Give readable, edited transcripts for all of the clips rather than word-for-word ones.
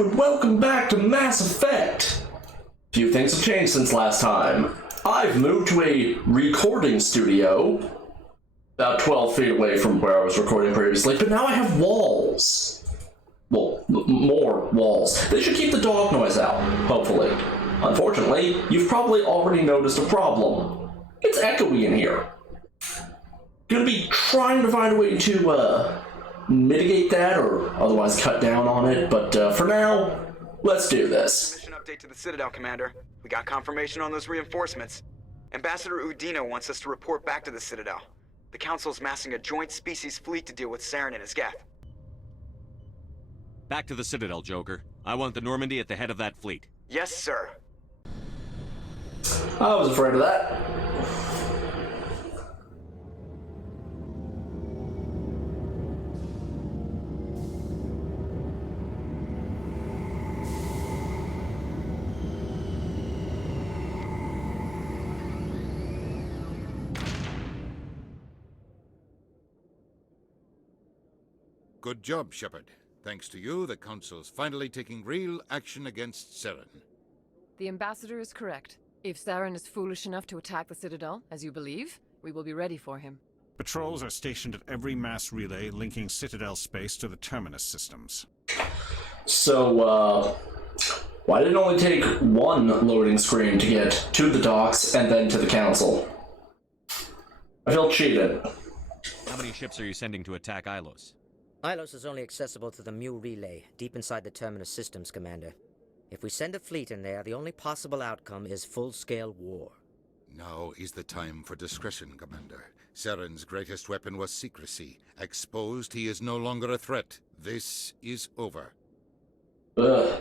Hello and welcome back to Mass Effect! Few things have changed since last time. I've moved to a recording studio, about 12 feet away from where I was recording previously, but now I have walls. Well, more walls. They should keep the dog noise out, hopefully. Unfortunately, you've probably already noticed a problem. It's echoey in here. Gonna be trying to find a way to, mitigate that or otherwise cut down on it, but for now, let's do this. Mission update to the Citadel, Commander. We got confirmation on those reinforcements. Ambassador Udina wants us to report back to the Citadel. The Council's massing a joint species fleet to deal with Saren and his Geth. Back to the Citadel, Joker. I want the Normandy at the head of that fleet. Yes, sir. I was afraid of that. Good job, Shepard. Thanks to you, the Council's finally taking real action against Saren. The Ambassador is correct. If Saren is foolish enough to attack the Citadel, as you believe, we will be ready for him. Patrols are stationed at every mass relay linking Citadel space to the Terminus systems. So, why did it only take one loading screen to get to the docks and then to the Council? I feel cheated. How many ships are you sending to attack Ilos? Ilos is only accessible to the Mu relay, deep inside the Terminus systems, Commander. If we send a fleet in there, the only possible outcome is full-scale war. Now is the time for discretion, Commander. Saren's greatest weapon was secrecy. Exposed, he is no longer a threat. This is over. Ugh.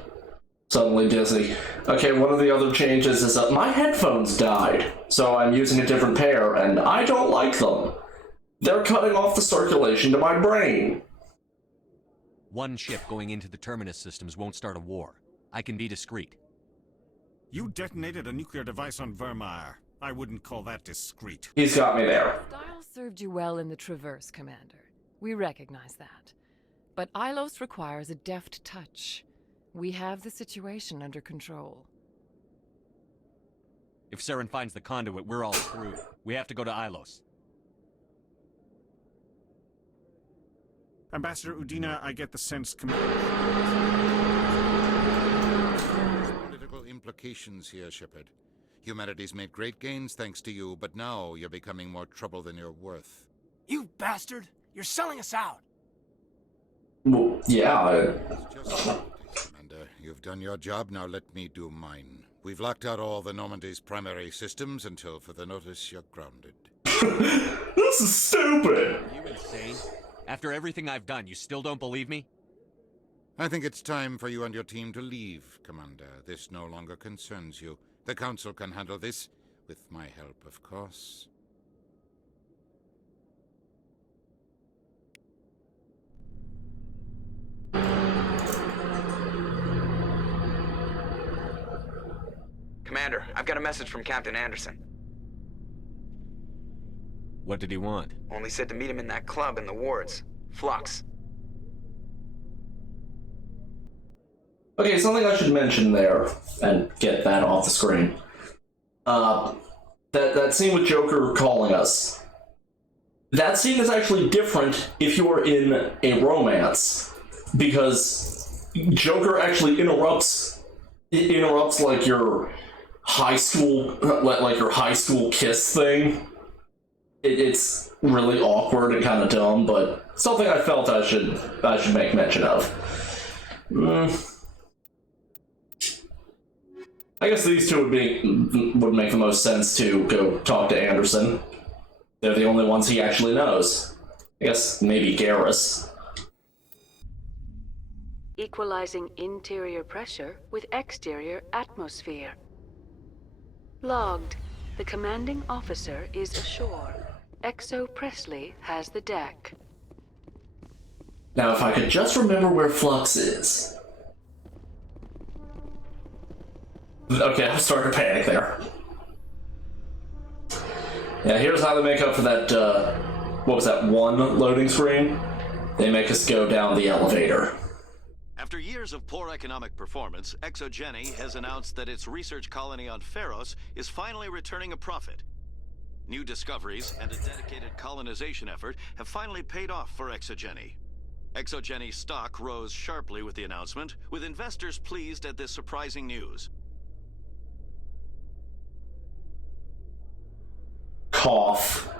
Suddenly dizzy. Okay, one of the other changes is that my headphones died, so I'm using a different pair, and I don't like them. They're cutting off the circulation to my brain. One ship going into the Terminus systems won't start a war. I can be discreet. You detonated a nuclear device on Vermeer. I wouldn't call that discreet. He's got me there. Style served you well in the Traverse, Commander. We recognize that. But Ilos requires a deft touch. We have the situation under control. If Saren finds the conduit, we're all screwed. We have to go to Ilos. Ambassador Udina, I get the sense Commander... Political implications here, Shepard. Humanity's made great gains thanks to you, but now you're becoming more trouble than you're worth. You bastard! You're selling us out! Well, yeah, It's just Commander. You've done your job, now let me do mine. We've locked out all the Normandy's primary systems until further notice you're grounded. This is stupid! Are you insane? After everything I've done, you still don't believe me? I think it's time for you and your team to leave, Commander. This no longer concerns you. The Council can handle this, with my help, of course. Commander, I've got a message from Captain Anderson. What did he want? Only said to meet him in that club in the wards. Flux. Okay, something I should mention there, and get that off the screen. That scene with Joker calling us. That scene is actually different if you're in a romance, because Joker actually interrupts like your high school kiss thing. It's really awkward and kind of dumb, but something I felt I should make mention of. I guess these two would make the most sense to go talk to Anderson. They're the only ones he actually knows. I guess maybe Garrus. Equalizing interior pressure with exterior atmosphere. Logged. The commanding officer is ashore. Exo Presley has the deck. Now, if I could just remember where Flux is. Okay, I'm starting to panic there. Yeah, here's how they make up for that, what was that, one loading screen? They make us go down the elevator. After years years of poor economic performance, Exogeny has announced that its research colony on Pharos is finally returning a profit. New discoveries and a dedicated colonization effort have finally paid off for Exogeny. Exogeny's stock rose sharply with the announcement, with investors pleased at this surprising news. Cough.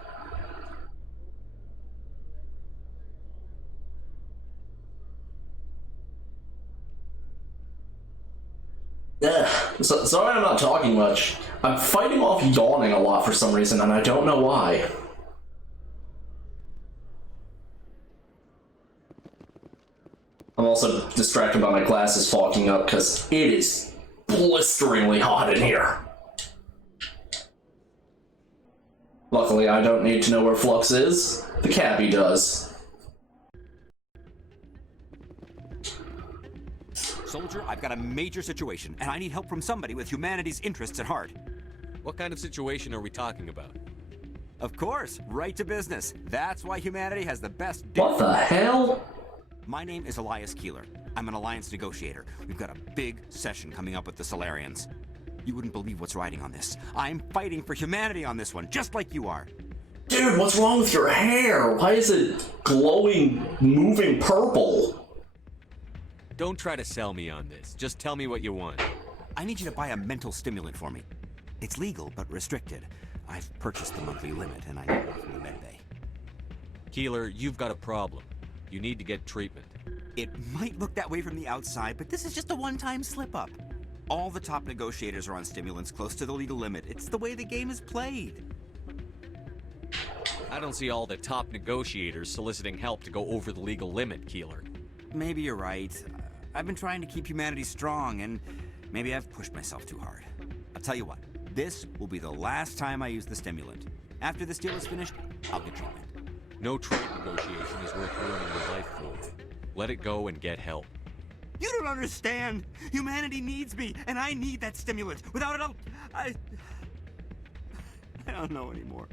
Sorry I'm not talking much. I'm fighting off yawning a lot for some reason, and I don't know why. I'm also distracted by my glasses fogging up because it is blisteringly hot in here. Luckily, I don't need to know where Flux is. The cabbie does. Soldier, I've got a major situation, and I need help from somebody with humanity's interests at heart. What kind of situation are we talking about? Of course, right to business. That's why humanity has the best... What the hell? My name is Elias Keeler. I'm an alliance negotiator. We've got a big session coming up with the Solarians. You wouldn't believe what's riding on this. I'm fighting for humanity on this one, just like you are. Dude, what's wrong with your hair? Why is it glowing, moving purple? Don't try to sell me on this. Just tell me what you want. I need you to buy a mental stimulant for me. It's legal, but restricted. I've purchased the monthly limit, and I need more from the medbay. Keeler, you've got a problem. You need to get treatment. It might look that way from the outside, but this is just a one-time slip-up. All the top negotiators are on stimulants close to the legal limit. It's the way the game is played. I don't see all the top negotiators soliciting help to go over the legal limit, Keeler. Maybe you're right. I've been trying to keep humanity strong, and maybe I've pushed myself too hard. I'll tell you what, this will be the last time I use the stimulant. After this deal is finished, I'll get treatment. No trade negotiation is worth ruining your life for. Let it go and get help. You don't understand! Humanity needs me, and I need that stimulant. Without it, I don't know anymore.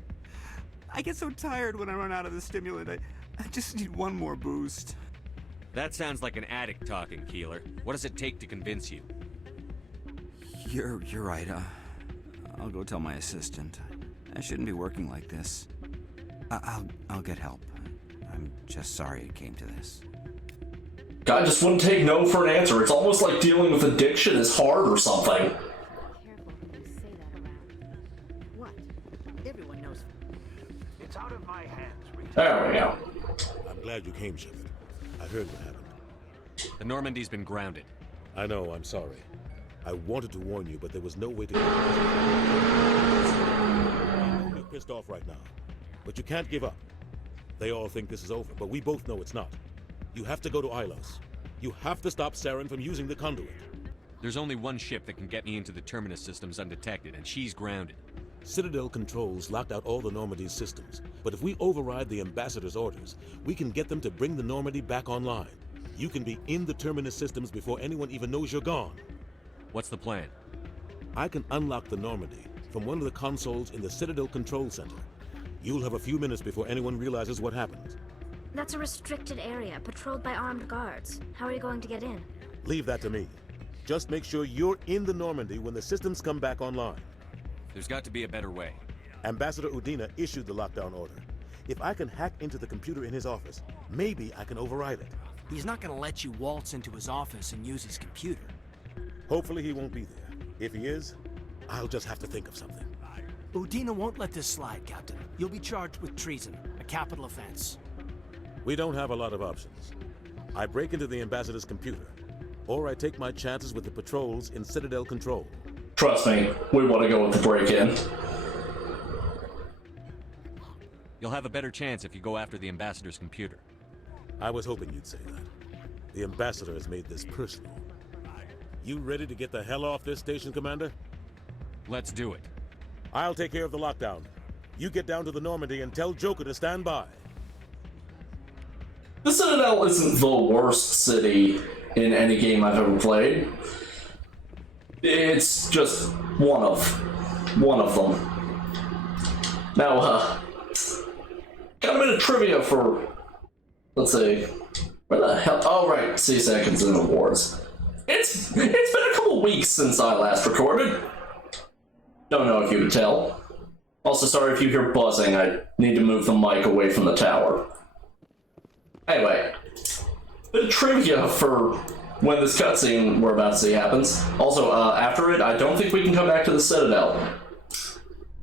I get so tired when I run out of the stimulant. I just need one more boost. That sounds like an addict talking, Keeler. What does it take to convince you? You're right. I'll go tell my assistant. I shouldn't be working like this. I'll get help. I'm just sorry it came to this. Guy just wouldn't take no for an answer. It's almost like dealing with addiction is hard or something. Careful when you say that around. What? Everyone knows. It's out of my hands, Rita. There we go. I'm glad you came, Shepard. I heard what happened. The Normandy's been grounded. I know, I'm sorry. I wanted to warn you, but there was no way to... I know you're pissed off right now, but you can't give up. They all think this is over, but we both know it's not. You have to go to Ilos. You have to stop Saren from using the conduit. There's only one ship that can get me into the Terminus systems undetected, and she's grounded. Citadel controls locked out all the Normandy's systems, but if we override the Ambassador's orders, we can get them to bring the Normandy back online. You can be in the Terminus systems before anyone even knows you're gone. What's the plan? I can unlock the Normandy from one of the consoles in the Citadel Control Center. You'll have a few minutes before anyone realizes what happened. That's a restricted area, patrolled by armed guards. How are you going to get in? Leave that to me. Just make sure you're in the Normandy when the systems come back online. There's got to be a better way. Ambassador Udina issued the lockdown order. If I can hack into the computer in his office, maybe I can override it. He's not gonna let you waltz into his office and use his computer. Hopefully he won't be there. If he is, I'll just have to think of something. Udina won't let this slide, Captain. You'll be charged with treason, a capital offense. We don't have a lot of options. I break into the Ambassador's computer, or I take my chances with the patrols in Citadel Control. Trust me, we want to go with the break-in. You'll have a better chance if you go after the Ambassador's computer. I was hoping you'd say that. The Ambassador has made this personal. You ready to get the hell off this station, Commander? Let's do it. I'll take care of the lockdown. You get down to the Normandy and tell Joker to stand by. The Citadel isn't the worst city in any game I've ever played. It's just one of them. Now, got a bit of trivia for, let's say, Where the hell? Oh, right. 6 seconds in awards. It's been a couple weeks since I last recorded. Don't know if you could tell. Also, sorry if you hear buzzing. I need to move the mic away from the tower. Anyway, the trivia for when this cutscene we're about to see happens. Also, after it, I don't think we can come back to the Citadel.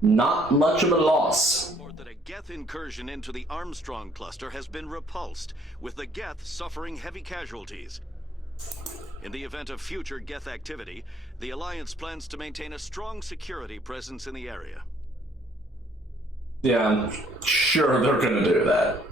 Not much of a loss. That a Geth incursion into the Armstrong cluster has been repulsed, with the Geth suffering heavy casualties. In the event of future Geth activity, the Alliance plans to maintain a strong security presence in the area. Yeah, I'm sure they're gonna do that.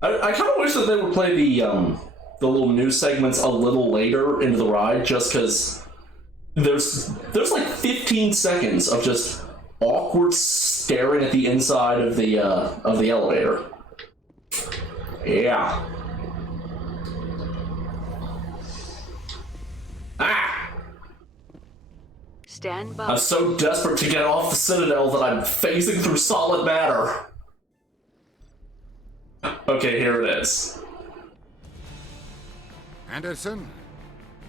I kind of wish that they would play the little news segments a little later into the ride, just because there's like 15 seconds of just awkward staring at the inside of the elevator. Yeah. Ah! Stand by. I'm so desperate to get off the Citadel that I'm phasing through solid matter. Okay, here it is. Anderson,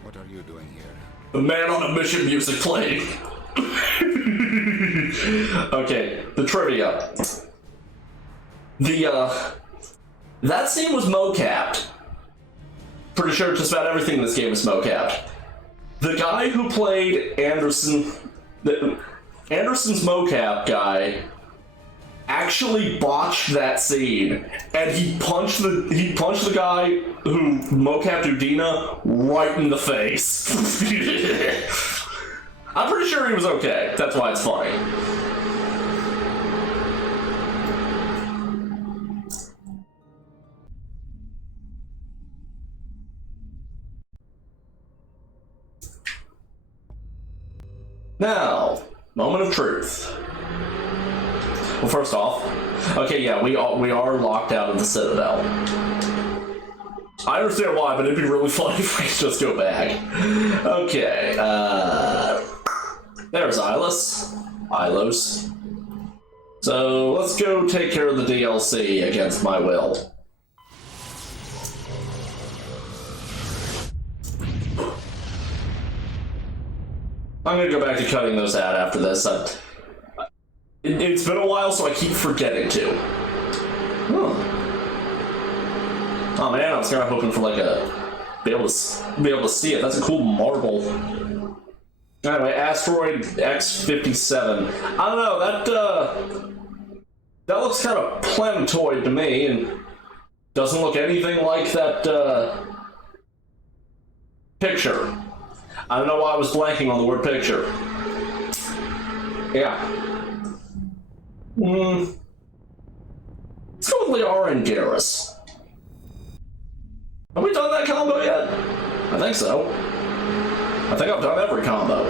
what are you doing here? The man on a mission music playing. Okay, the trivia. That scene was mocapped. Pretty sure just about everything in this game is mocapped. The guy who played Anderson's mocap guy actually botched that scene, and he punched the guy who mocapped Udina right in the face. I'm pretty sure he was okay. That's why it's funny. Now, moment of truth. Well, first off, okay, yeah, we are locked out of the Citadel. I understand why, but it'd be really funny if we could just go back. Okay, there's Ilos. So, let's go take care of the DLC against my will. I'm gonna go back to cutting those out after this. It's been a while, so I keep forgetting to. Oh man, I was kind of hoping for like be able to see it. That's a cool marble. Anyway, Asteroid X-57. I don't know, that looks kind of planetoid to me, and doesn't look anything like that picture. I don't know why I was blanking on the word picture. Yeah. Let's go with Liara and Garrus. Have we done that combo yet? I think so. I think I've done every combo.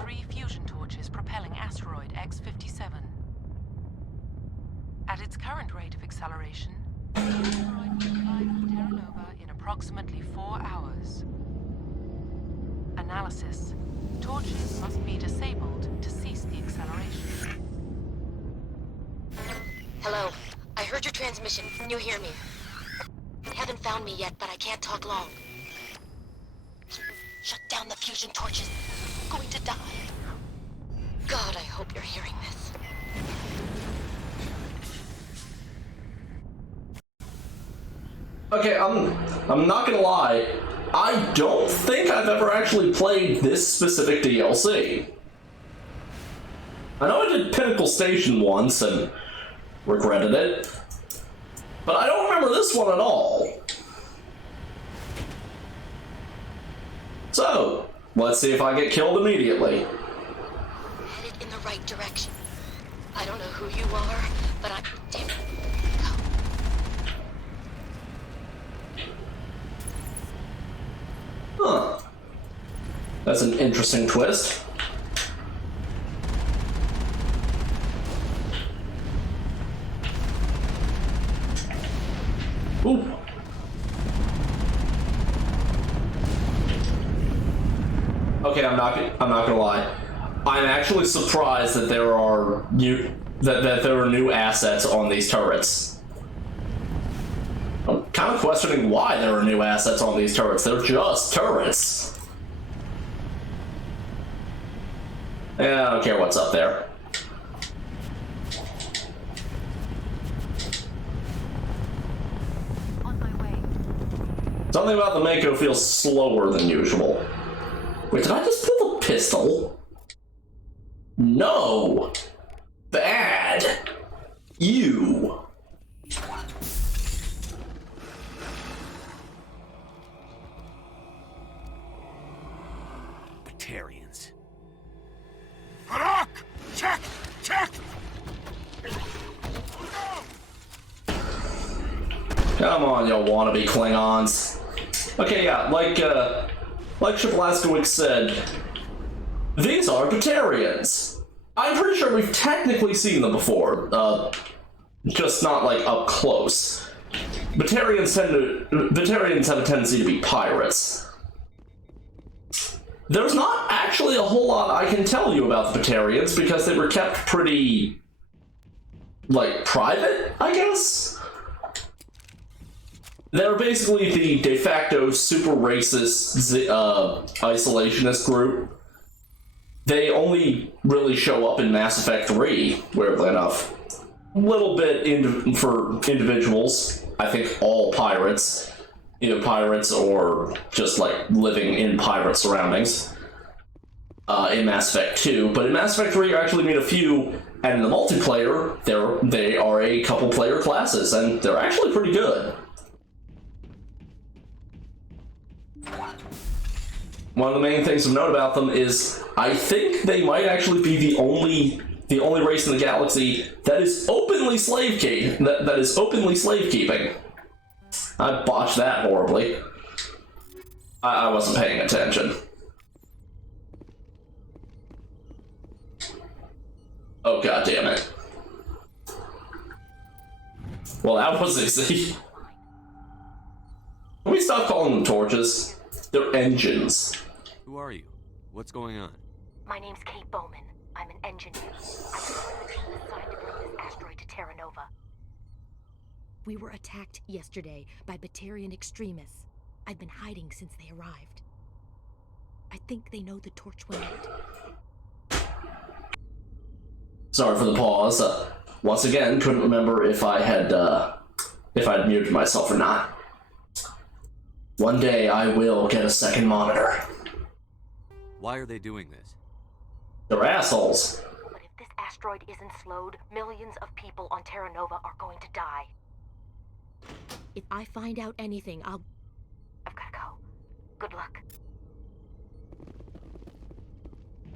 Three fusion torches propelling asteroid X-57. At its current rate of acceleration, the asteroid will collide with Terra Nova in approximately 4 hours. Analysis. Torches must be disabled to cease the acceleration. Hello. I heard your transmission. Can you hear me? You haven't found me yet, but I can't talk long. Shut down the fusion torches. I'm going to die. God, I hope you're hearing this. Okay, I'm not gonna lie. I don't think I've ever actually played this specific DLC. I know I did Pinnacle Station once and regretted it, but I don't remember this one at all. So, let's see if I get killed immediately. Headed in the right direction. I don't know who you are, but I'm... Damn it. Huh. That's an interesting twist. Ooh. Okay, I'm not gonna lie. I'm actually surprised that there are new assets on these turrets. I'm kind of questioning why there are new assets on these turrets. They're just turrets. Yeah, I don't care what's up there. On my way. Something about the Mako feels slower than usual. Wait, did I just pull the pistol? No! Bad! You! Batarians. Harak! Check! Check! Come on, you wannabe Klingons. Okay, yeah, like Shipalaskowicz said, these are Batarians. I'm pretty sure we've technically seen them before, just not, like, up close. Batarians have a tendency to be pirates. There's not actually a whole lot I can tell you about the Batarians, because they were kept pretty, like, private, I guess? They're basically the de facto super racist isolationist group. They only really show up in Mass Effect 3, weirdly enough. A little bit for individuals. I think all pirates. Either pirates or just like living in pirate surroundings. In Mass Effect 2. But in Mass Effect 3 you actually meet a few, and in the multiplayer, they are a couple player classes, and they're actually pretty good. One of the main things to note about them is I think they might actually be the only race in the galaxy that is openly slave keeping. I botched that horribly. I wasn't paying attention. Oh, god damn it. Well, that was easy. Can we stop calling them torches? They're engines. Who are you? What's going on? My name's Kate Bowman. I'm an engineer. I'm the team assigned to bring this asteroid to Terra Nova. We were attacked yesterday by Batarian extremists. I've been hiding since they arrived. I think they know the torch went out. Sorry for the pause. Once again, couldn't remember if I'd muted myself or not. One day I will get a second monitor. Why are they doing this? They're assholes. But if this asteroid isn't slowed, millions of people on Terra Nova are going to die. If I find out anything, I've gotta go. Good luck.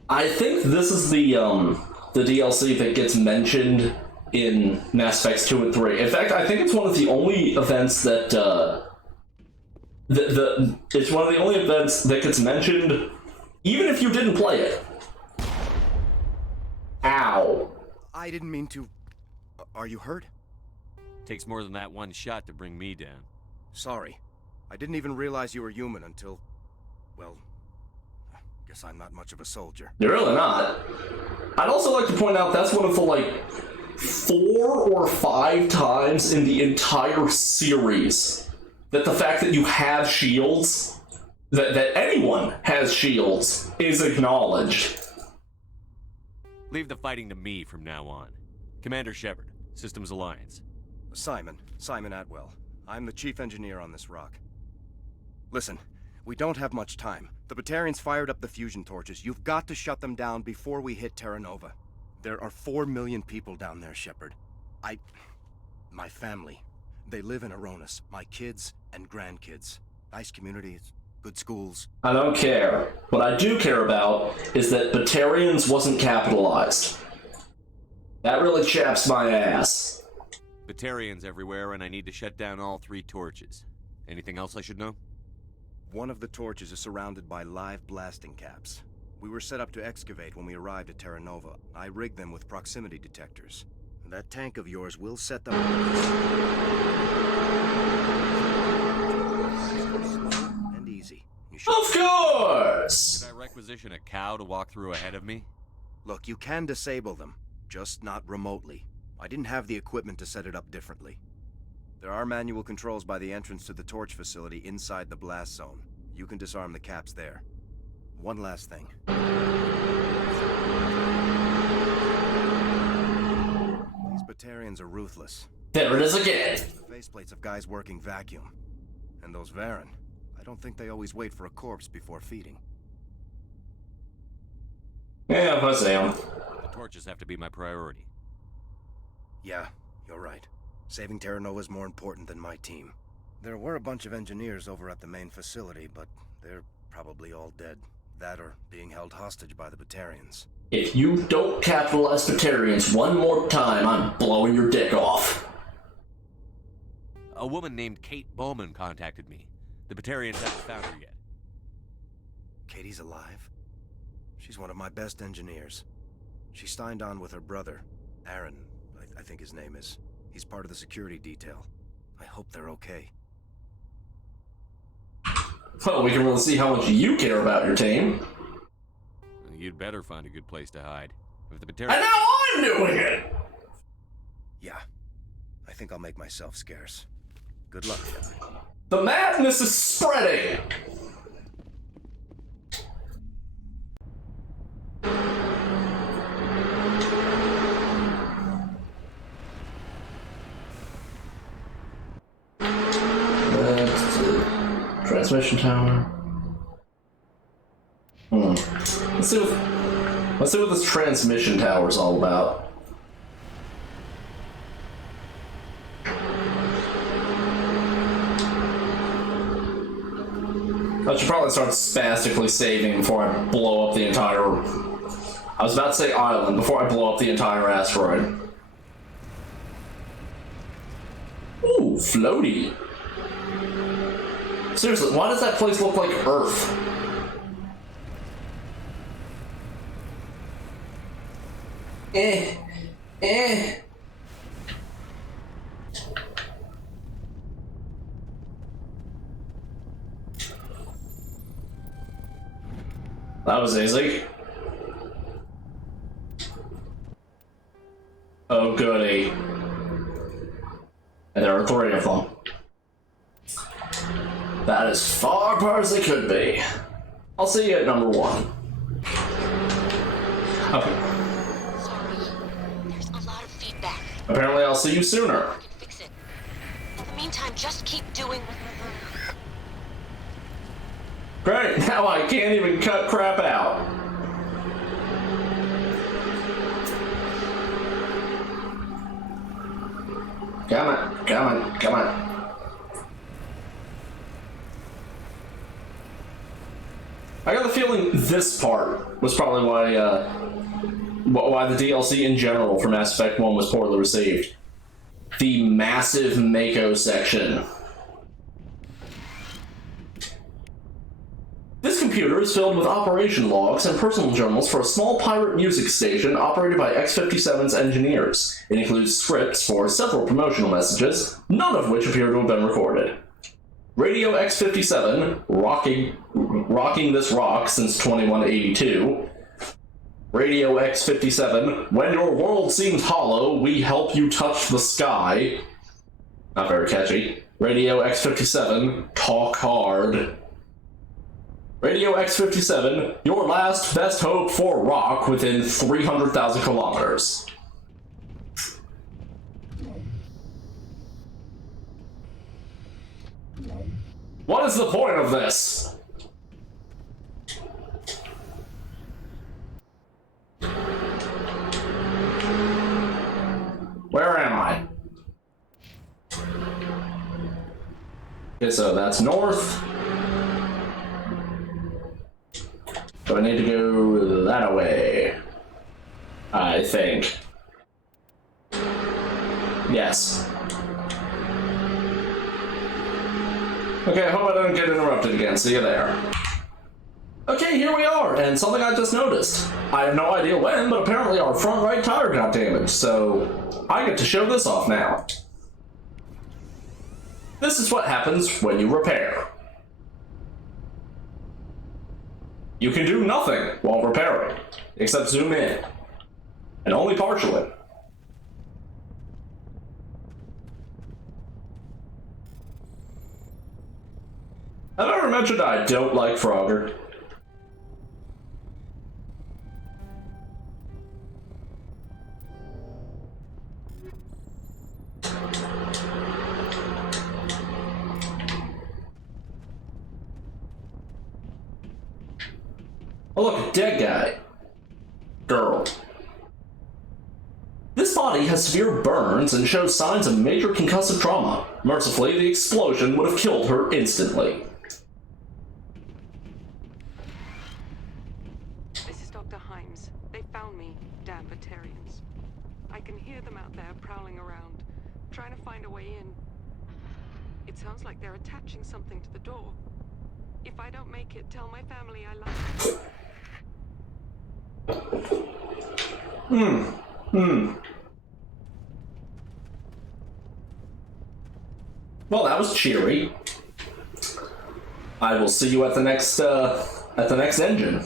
I think this is the DLC that gets mentioned in Mass Effects 2 and 3. In fact, I think it's one of the only events that it's one of the only events that gets mentioned even if you didn't play it. Ow. I didn't mean to... Are you hurt? Takes more than that one shot to bring me down. Sorry. I didn't even realize you were human until... Well... Guess I'm not much of a soldier. You're really not. I'd also like to point out that's one of the, like, 4 or 5 times in the entire series that the fact that you have shields, that anyone has shields, is acknowledged. Leave the fighting to me from now on. Commander Shepard, Systems Alliance. Simon Atwell. I'm the chief engineer on this rock. Listen, we don't have much time. The Batarians fired up the fusion torches. You've got to shut them down before we hit Terra Nova. There are 4 million people down there, Shepard. My family. They live in Aronis. My kids and grandkids. Nice communities, good schools. I don't care. What I do care about is that Batarians wasn't capitalized. That really chaps my ass. Batarians everywhere, and I need to shut down all 3 torches. Anything else I should know? One of the torches is surrounded by live blasting caps. We were set up to excavate when we arrived at Terra Nova. I rigged them with proximity detectors. That tank of yours will set them and easy. Of course! Did I write requisition a cow to walk through ahead of me? Look, you can disable them, just not remotely. I didn't have the equipment to set it up differently. There are manual controls by the entrance to the torch facility inside the blast zone. You can disarm the caps there. One last thing. These Batarians are ruthless. There it is again. The faceplates of guys working vacuum. And those Varen, I don't think they always wait for a corpse before feeding. Yeah, I see 'em. The torches have to be my priority. Yeah, you're right. Saving Terra Nova is more important than my team. There were a bunch of engineers over at the main facility, but they're probably all dead. That or being held hostage by the Batarians. If you don't capitalize Batarians one more time, I'm blowing your dick off. A woman named Kate Bowman contacted me. The Batarians haven't found her yet. Katie's alive? She's one of my best engineers. She signed on with her brother, Aaron, I think his name is. He's part of the security detail. I hope they're okay. Well, we can really see how much you care about your team. You'd better find a good place to hide. If the Batarians... And now I'm doing it! Yeah. I think I'll make myself scarce. Good luck, Kevin. The madness is spreading! Transmission tower. Let's see what this transmission tower is all about. I should probably start spastically saving before I blow up the entire... I was about to say island, before I blow up the entire asteroid. Ooh, floaty. Seriously, why does that place look like Earth? That was easy. Oh goody. And there are 3 of them. That is far apart as it could be. I'll see you at number 1. Okay. Sorry. There's a lot of feedback. Apparently I'll see you sooner. I can fix it. In the meantime, just keep doing... Great, now I can't even cut crap out. Come on, come on, come on. I got the feeling this part was probably why the DLC in general for Mass Effect 1 was poorly received. The massive Mako section. This computer is filled with operation logs and personal journals for a small pirate music station operated by X-57's engineers. It includes scripts for several promotional messages, none of which appear to have been recorded. Radio X-57, rocking this rock since 2182. Radio X-57, when your world seems hollow, we help you touch the sky. Not very catchy. Radio X-57, talk hard. Radio X-57, your last best hope for rock within 300,000 kilometers. What is the point of this? Where am I? Okay, so that's north. So I need to go that way, I think. Yes. Okay, I hope I don't get interrupted again. See you there. Okay, here we are, and something I just noticed. I have no idea when, but apparently our front right tire got damaged, so I get to show this off now. This is what happens when you repair. You can do nothing while repairing, except zoom in. And only partially. Have I ever mentioned I don't like Frogger? Oh look, a dead guy. Girl. This body has severe burns and shows signs of major concussive trauma. Mercifully, the explosion would have killed her instantly. This is Dr. Himes. They found me, damn Batarians. I can hear them out there prowling around, trying to find a way in. It sounds like they're attaching something to the door. If I don't make it, tell my family I love them. Well, that was cheery. I will see you at the next engine.